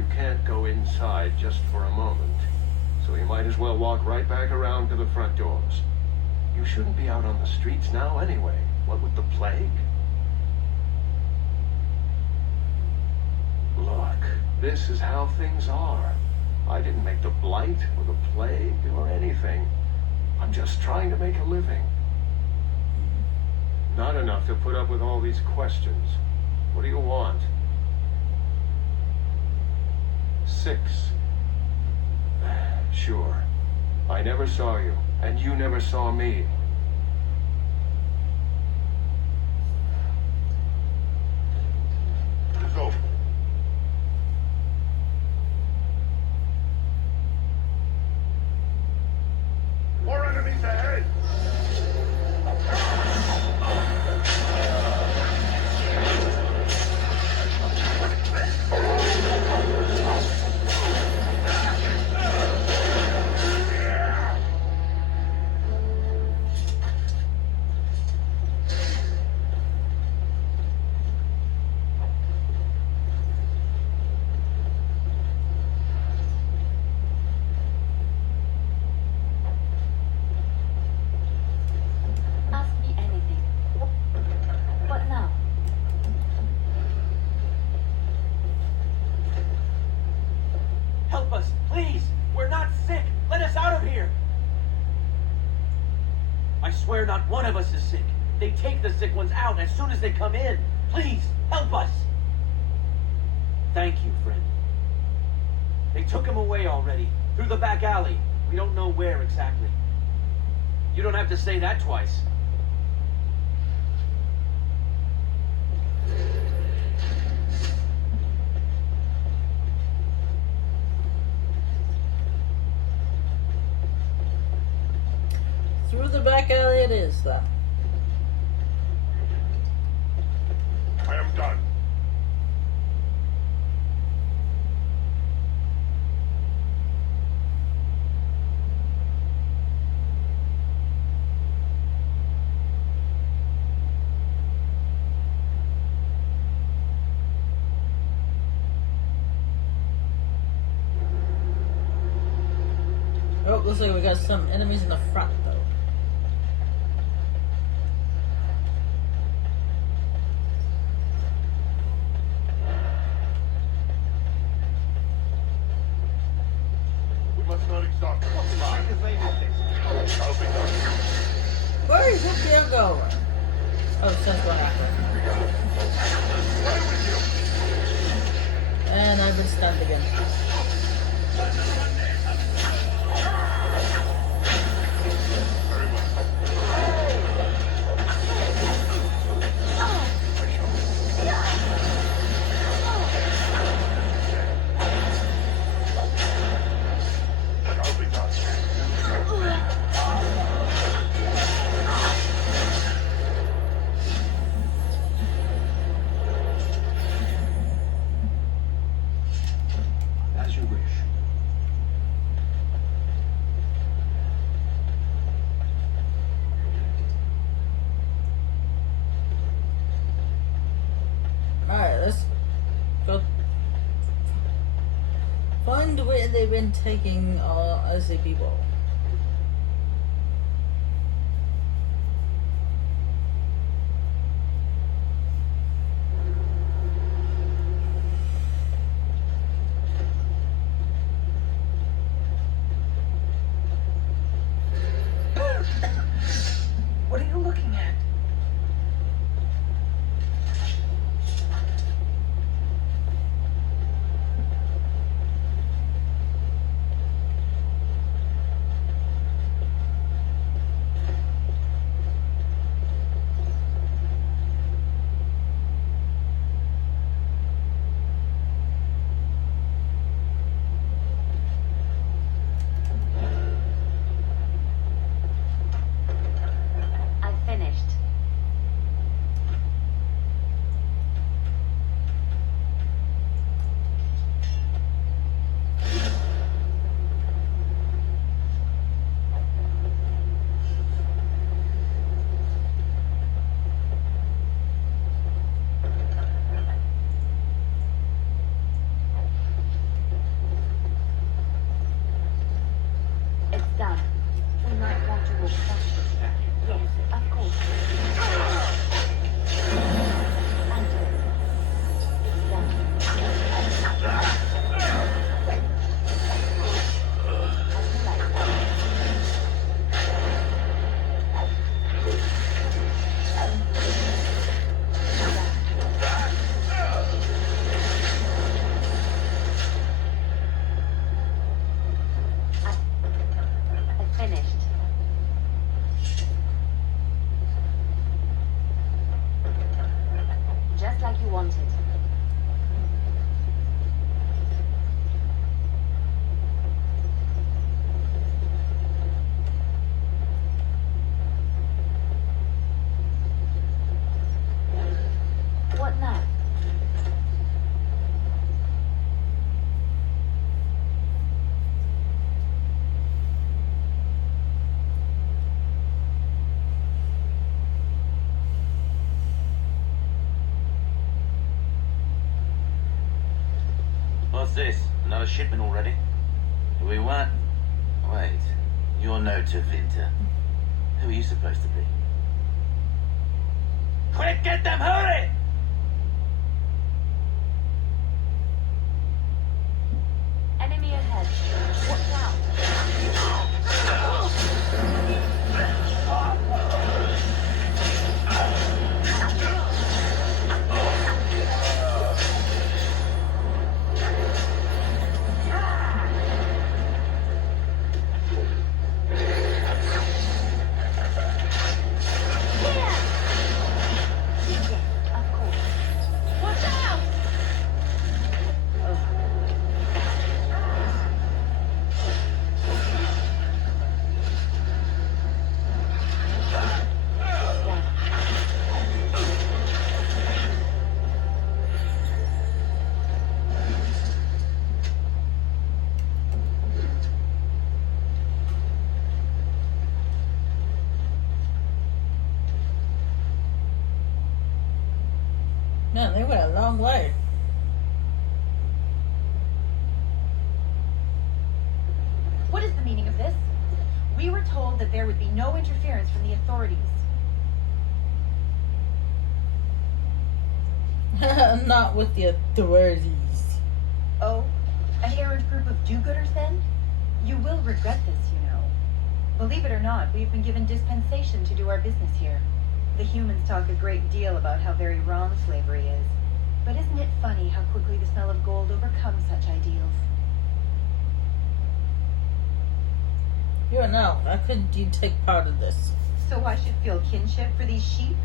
you can't go inside just for a moment. So you might as well walk right back around to the front doors. You shouldn't be out on the streets now anyway. What with the plague? Look, this is how things are. I didn't make the blight or the plague or anything. I'm just trying to make a living. Not enough to put up with all these questions. What do you want? 6. Sure. I never saw you, and you never saw me. It's over. More enemies ahead! Ask me anything. What now? Help us, please! We're not sick! Let us out of here! I swear not one of us is sick. They take the sick ones out as soon as they come in. Please, help us! Thank you, friend. They took him away already, through the back alley. We don't know where exactly. You don't have to say that twice. Through the back alley it is, then. I am done. Oh, looks like we got some enemies in the front, though. We must not exhaust them. I'll be done. Where is it gonna go? Oh, it says what happened. Stay with you. And I've been stunned again. I'll be done. As you wish. Alright, let's go find where they've been taking all the people. What are you looking at? I finished. Done. We might want to walk faster. Yes, of course. And it's done. As you like. I finished. Just like you wanted. What now? What's this? Another shipment already? Who we want? Wait, you're no Tavinta. Who are you supposed to be? Quick, get them, hurry! Enemy ahead. Watch out. Yes, of course. Watch out! Man, they went a long way. What is the meaning of this? We were told that there would be no interference from the authorities. Not with the authorities. Oh, an errant group of do-gooders then? You will regret this, you know. Believe it or not, we've been given dispensation to do our business here. The humans talk a great deal about how very wrong slavery is. But isn't it funny how quickly the smell of gold overcomes such ideals? You know, how could you take part of this? So I should feel kinship for these sheep?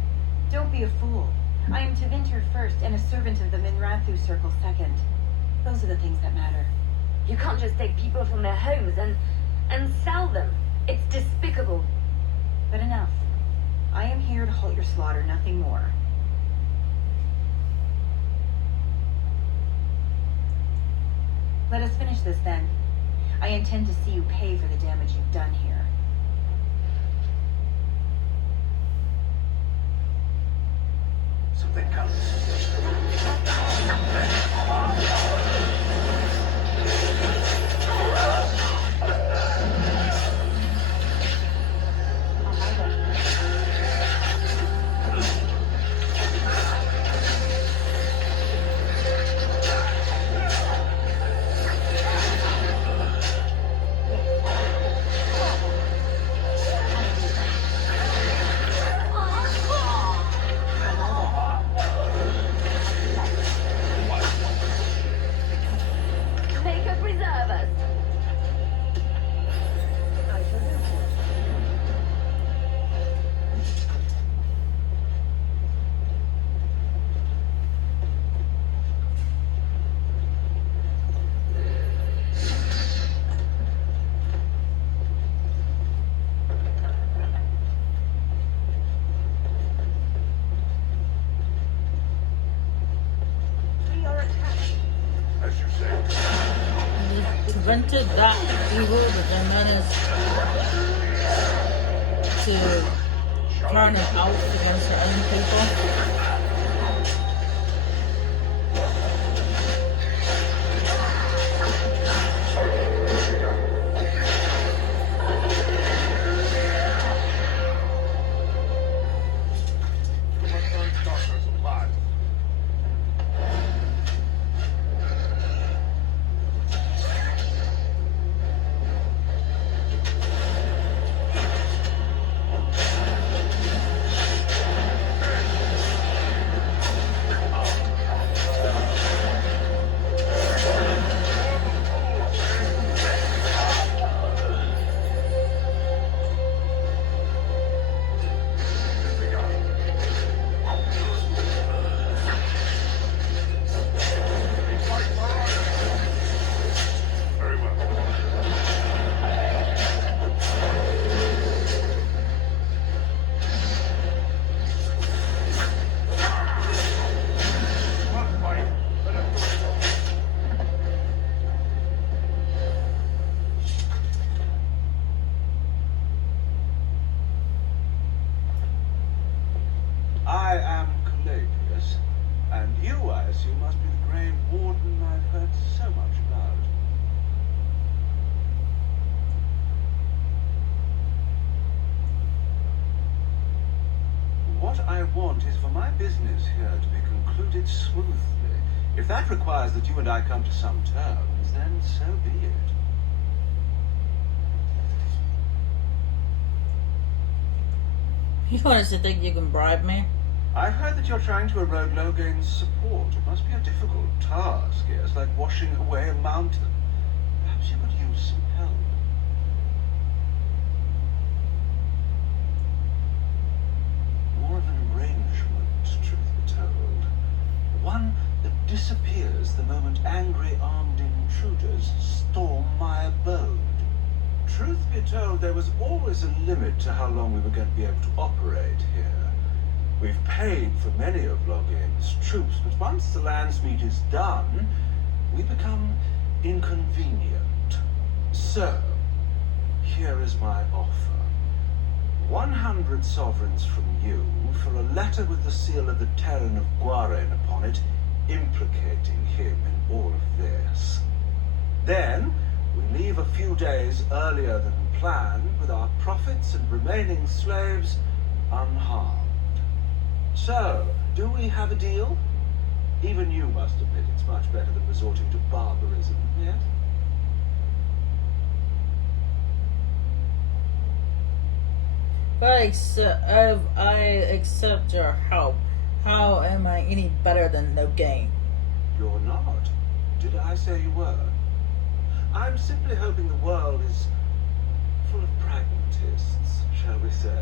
Don't be a fool. I am Tevinter first and a servant of the Minrathu Circle second. Those are the things that matter. You can't just take people from their homes and sell them. It's despicable. But enough. I am here to halt your slaughter, nothing more. Let us finish this then. I intend to see you pay for the damage you've done here. Something comes. Make her preserve us. I shall do. We are attacked. As you say. They prevented that evil that they managed to turn it out against their own people. Yes, you must be the Grave Warden I've heard so much about. What I want is for my business here to be concluded smoothly. If that requires that you and I come to some terms, then so be it. You honestly think you can bribe me? I've heard that you're trying to erode Logain's support. It must be a difficult task, yes, like washing away a mountain. Perhaps you could use some help. More of an arrangement, truth be told. One that disappears the moment angry armed intruders storm my abode. Truth be told, there was always a limit to how long we were going to be able to operate here. We've paid for many of Logain's troops, but once the Landsmeet is done, we become inconvenient. So, here is my offer. 100 sovereigns from you for a letter with the seal of the Terran of Guaren upon it, implicating him in all of this. Then, we leave a few days earlier than planned with our profits and remaining slaves unharmed. So, do we have a deal? Even you must admit it's much better than resorting to barbarism, yes? If I accept your help, how am I any better than Logain? You're not. Did I say you were? I'm simply hoping the world is full of pragmatists, shall we say.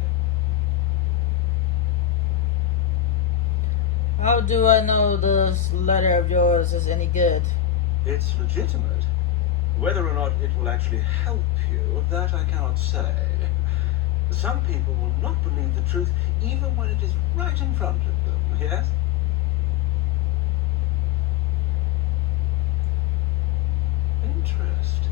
How do I know this letter of yours is any good? It's legitimate. Whether or not it will actually help you, that I cannot say. Some people will not believe the truth even when it is right in front of them, yes? Interesting.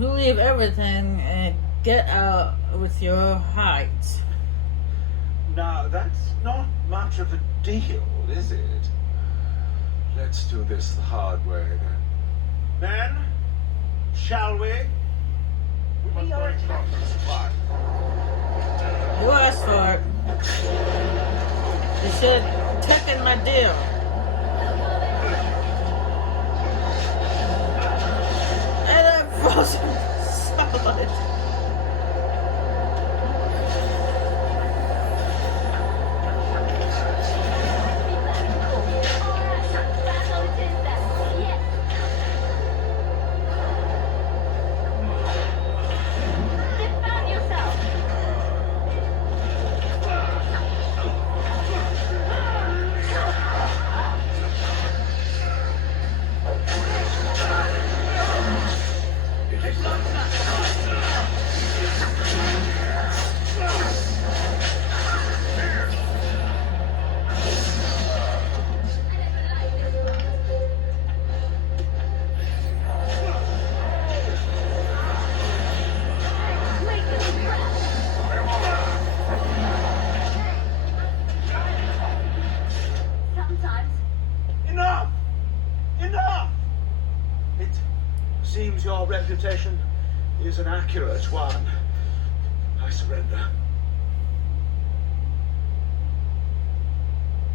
You leave everything and get out with your hide. Now, that's not much of a deal, is it? Let's do this the hard way, then. Men, shall we? We must not exhaust our supply. You asked for it. You should have taken my deal. And I'm frozen solid. Enough! Enough! It seems your reputation is an accurate one. I surrender.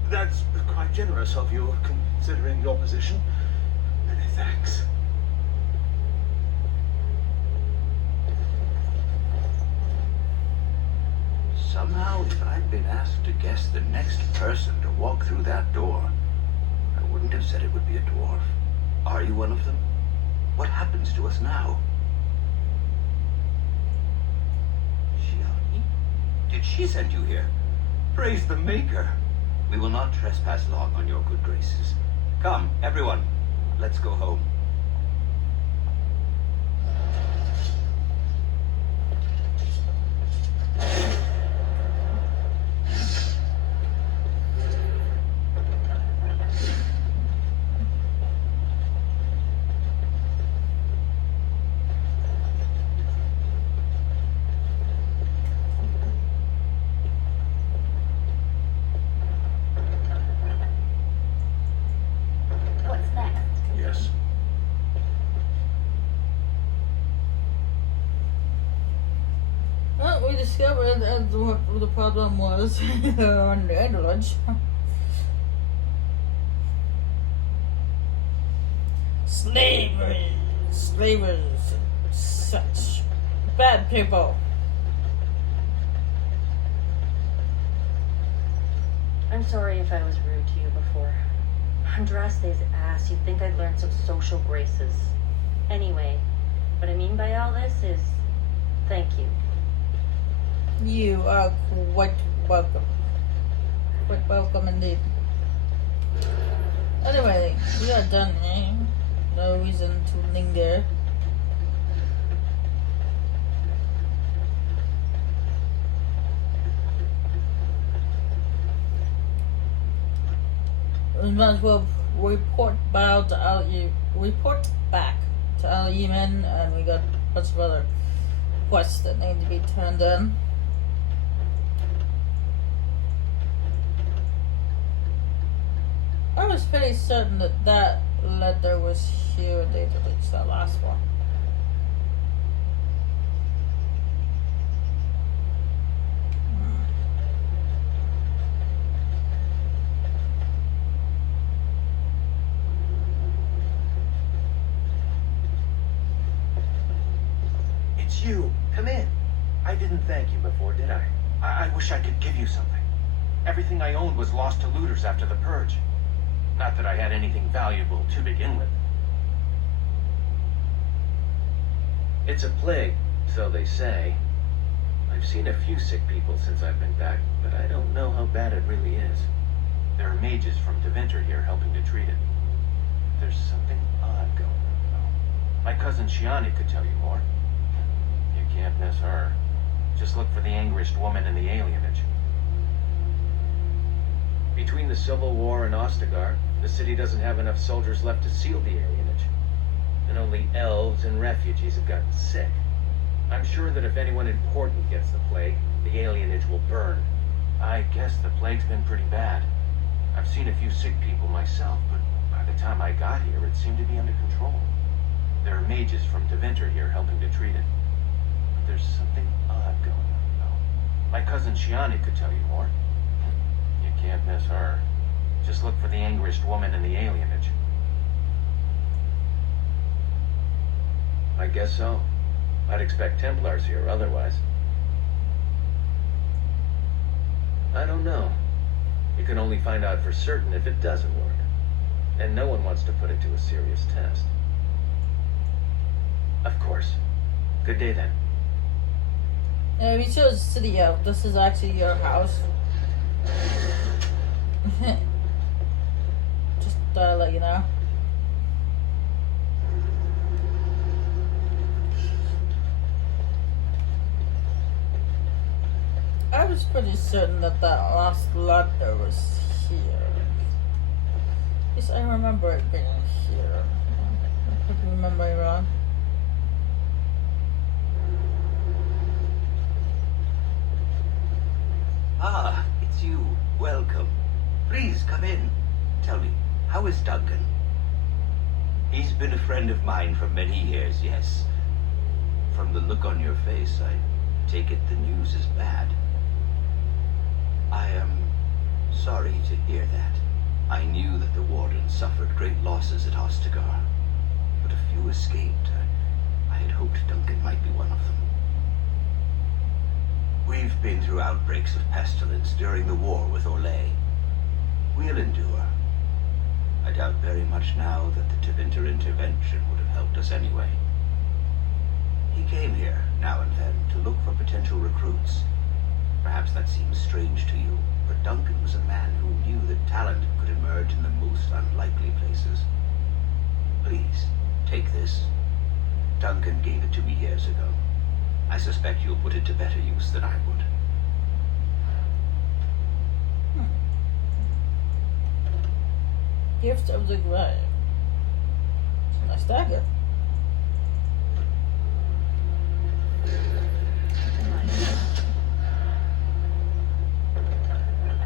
That's quite generous of you, considering your position. Many thanks. Somehow, if I'd been asked to guess the next person to walk through that door, I wouldn't have said it would be a dwarf. Are you one of them? What happens to us now? Shiaki? Did she send you here? Praise the Maker. We will not trespass long on your good graces. Come, everyone. Let's go home. discovered what the problem was on the Androids. Slavers, such bad people. I'm sorry if I was rude to you before. Andraste's ass, you'd think I'd learned some social graces. Anyway, what I mean by all this is, thank you. You are quite welcome. Quite welcome indeed. Anyway, we are done, eh? No reason to linger. We might as well report back to Al Yemen, and we got a bunch of other quests that need to be turned in. I was pretty certain that that letter was here dated as that last one. It's you. Come in. I didn't thank you before, did I? I wish I could give you something. Everything I owned was lost to looters after the purge. Not that I had anything valuable to begin with. It's a plague, so they say. I've seen a few sick people since I've been back, but I don't know how bad it really is. There are mages from Deventer here helping to treat it. There's something odd going on, though. My cousin Shiani could tell you more. You can't miss her. Just look for the angriest woman in the alienage. Between the Civil War and Ostagar, the city doesn't have enough soldiers left to seal the alienage. And only elves and refugees have gotten sick. I'm sure that if anyone important gets the plague, the alienage will burn. I guess the plague's been pretty bad. I've seen a few sick people myself, but by the time I got here, it seemed to be under control. There are mages from Deventer here helping to treat it. But there's something odd going on, though. My cousin Shiani could tell you more. You can't miss her. Just look for the angriest woman in the alienage. I guess so. I'd expect Templars here otherwise. I don't know. You can only find out for certain if it doesn't work. And no one wants to put it to a serious test. Of course. Good day then. Yeah, we chose City Elf. This is actually your house. Just let you know. I was pretty certain that that last letter was here. Yes, I remember it being here. I could be remembering wrong. Ah, it's you. Welcome. Please come in. Tell me, how is Duncan? He's been a friend of mine for many years, yes. From the look on your face, I take it the news is bad. I am sorry to hear that. I knew that the Warden suffered great losses at Ostagar, but a few escaped. I had hoped Duncan might be one of them. We've been through outbreaks of pestilence during the war with Orlais. We'll endure. I doubt very much now that the Deventer intervention would have helped us anyway. He came here, now and then, to look for potential recruits. Perhaps that seems strange to you, but Duncan was a man who knew that talent could emerge in the most unlikely places. Please, take this. Duncan gave it to me years ago. I suspect you'll put it to better use than I would. Gift of the Grave. It's a nice dagger.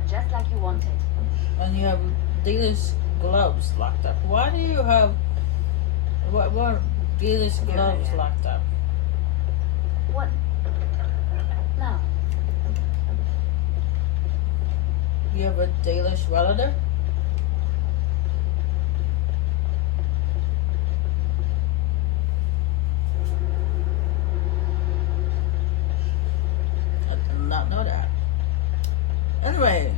Just like you wanted. And you have dealer's gloves locked up. Why do you have what dealer's gloves locked up? What? Now, You have a Dalish relative? I did not know that. Anyway,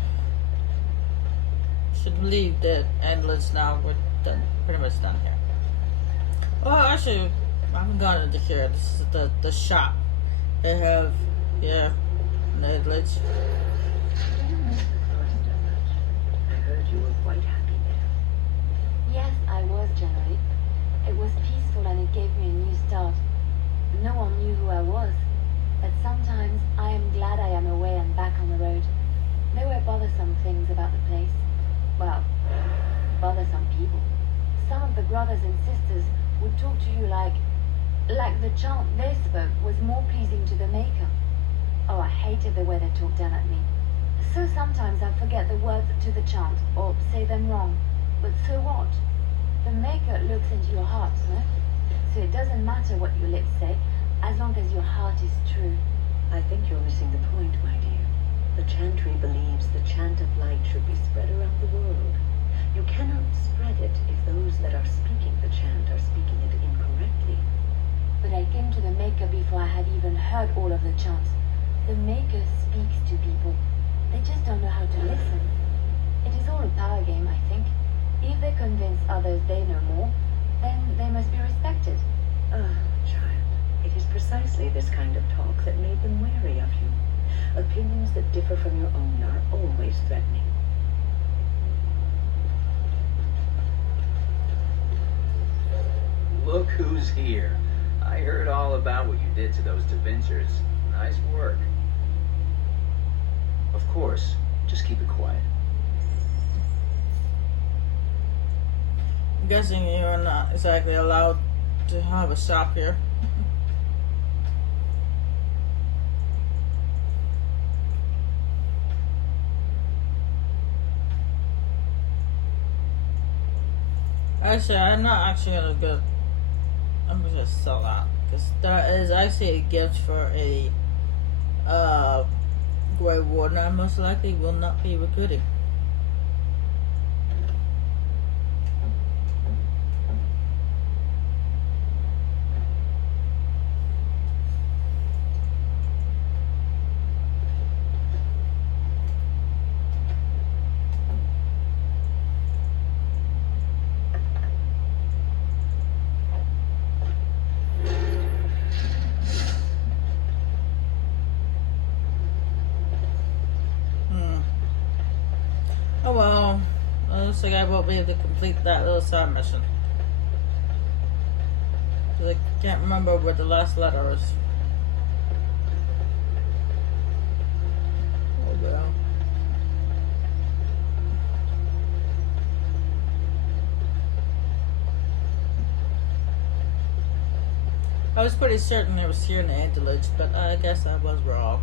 should leave the endless now. We're done, pretty much done here. Well, actually, I haven't gone into here. This is the shop. They have, yeah, endless. I heard you were quite happy there. yes, I was generally. It was peaceful and it gave me a new start. No one knew who I was, but sometimes I am glad I am away and back on the road. There were bothersome things about the place. Well, bothersome people. Some of the brothers and sisters would talk to you like the chant they spoke was more pleasing to the Maker. Oh, I hated the way they talked down at me. So sometimes I forget the words to the chant or say them wrong. But so what? The Maker looks into your heart, no? So it doesn't matter what your lips say, as long as your heart is true. I think you're missing the point, my dear. The chantry believes the chant of light should be spread around the world. You cannot spread it if those that are speaking the chant are speaking it incorrectly. But I came to the Maker before I had even heard all of the chants. The Maker speaks to people. They just don't know how to listen. It is all a power game, I think. If they convince others they know more, then they must be respected. Ah, child, it is precisely this kind of talk that made them wary of you. Opinions that differ from your own are always threatening. Look who's here. I heard all about what you did to those Devinters. Nice work. Of course, just keep it quiet. I'm guessing you're not exactly allowed to have a shop here. Actually, I'm not actually gonna go. I'm gonna just sell out because that is actually a gift for a Grey Warden. I most likely will not be recruiting. Oh well, looks like I won't be able to complete that little side mission. Because I can't remember what the last letter is. Oh well. I was pretty certain it was here in the Antilage, but I guess I was wrong.